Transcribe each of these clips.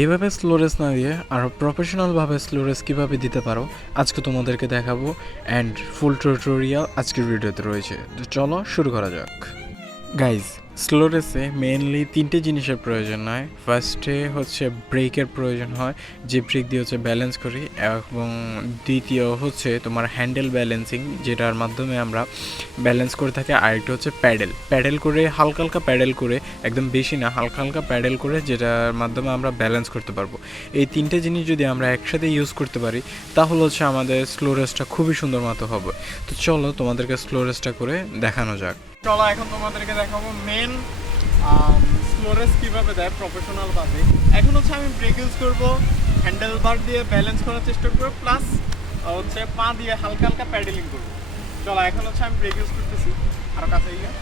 এভাবে slow race না দিয়ে আরও প্রফেশনালভাবে স্লো রেস কীভাবে দিতে পারো আজকে তোমাদেরকে দেখাবো। অ্যান্ড ফুল টিউটোরিয়াল আজকের ভিডিওতে রয়েছে, তো চলো শুরু করা যাক। গাইজ, স্লো রেসে মেনলি তিনটে জিনিসের প্রয়োজন হয়। ফার্স্টে হচ্ছে ব্রেকের প্রয়োজন হয়, যে ব্রেক দিয়ে হচ্ছে ব্যালেন্স করি, এবং দ্বিতীয় হচ্ছে তোমার হ্যান্ডেল ব্যালেন্সিং, যেটার মাধ্যমে আমরা ব্যালেন্স করে থাকি। আরেকটা হচ্ছে প্যাডেল করে হালকা হালকা প্যাডেল করে, একদম বেশি না, হালকা হালকা প্যাডেল করে, যেটার মাধ্যমে আমরা ব্যালেন্স করতে পারবো। এই তিনটে জিনিস যদি আমরা একসাথে ইউজ করতে পারি তাহলে হচ্ছে আমাদের স্লো রেসটা খুবই সুন্দর মতো হবে। তো চলো তোমাদেরকে স্লো রেসটা করে দেখানো যাক। চলো এখন তোমাদেরকে দেখাবো মেন স্লো রেস কীভাবে দেয় প্রফেশনালভাবে। এখন হচ্ছে আমি ব্রেক ইউজ করবো, হ্যান্ডেল বার দিয়ে ব্যালেন্স করার চেষ্টা করবো, প্লাস হচ্ছে পা দিয়ে হালকা হালকা প্যাডেলিং করবো। চলো এখন হচ্ছে আমি ব্রেক ইউজ করতেছি, আরও কাছে গিয়ে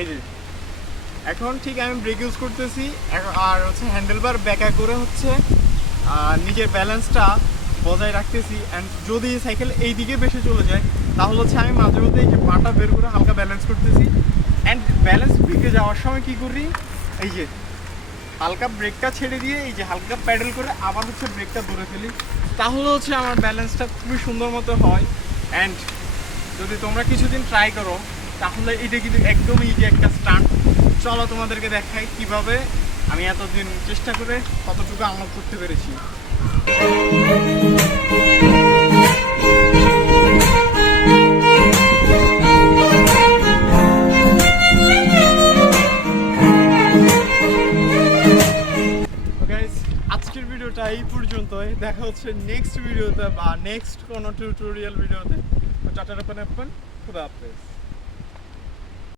এই যে এখন ঠিক আমি ব্রেক ইউজ করতেছি, আর হচ্ছে হ্যান্ডেল বার ব্যাকা করে হচ্ছে নিজের ব্যালেন্সটা বজায় রাখতেছি। অ্যান্ড যদি সাইকেল এই দিকে বেশি চলে যায় তাহলে হচ্ছে আমি মাঝে মধ্যে এই যে পাটা বের করে হালকা ব্যালেন্স করতেছি। অ্যান্ড ব্যালেন্স ব্রেকে যাওয়ার সময় কী করি, এই যে হালকা ব্রেকটা ছেড়ে দিয়ে এই যে হালকা প্যাডেল করে আবার হচ্ছে ব্রেকটা ধরে ফেলি, তাহলে হচ্ছে আমার ব্যালেন্সটা খুবই সুন্দর মতো হয়। অ্যান্ড যদি তোমরা কিছুদিন ট্রাই করো তাহলে এটা কিন্তু একদম ইজি একটা স্টান্ট। চলো তোমাদেরকে দেখাই কিভাবে আমি এতদিন চেষ্টা করে কতটুকু আনলক করতে পেরেছি। আজকের ভিডিওটা এই পর্যন্তই, দেখা হচ্ছে নেক্সট ভিডিওতে বা নেক্সট কোনো টিউটোরিয়াল ভিডিওতে। টাটা, খুদা হাফেজ।